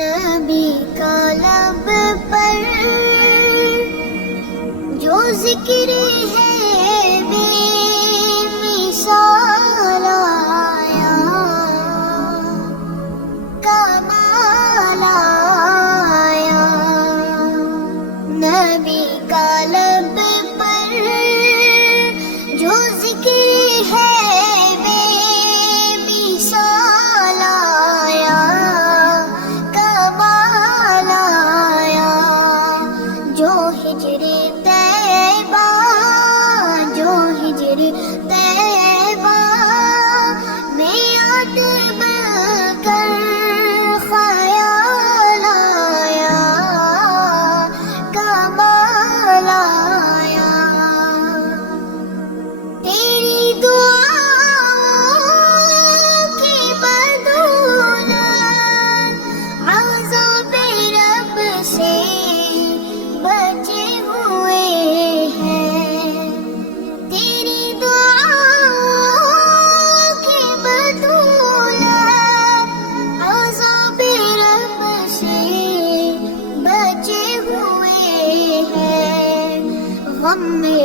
نبی کا لب پر جو ذکر ہے بے مثال آیا، کمال آیا۔ نبی کا لب پر جو ذکر ہے بے مثال آیا، کمال آیا۔ جو ہجر طیبہ، جو ہجر طیبہ میں یاد کر خیال آیا، کمال آیا۔ تیری دعاؤں کی بدولت عذاب رب سے بچے ہوئے ہیں، تیری دعاؤں کی بدولت عذاب رب سے بچے ہوئے ہیں۔ غم میں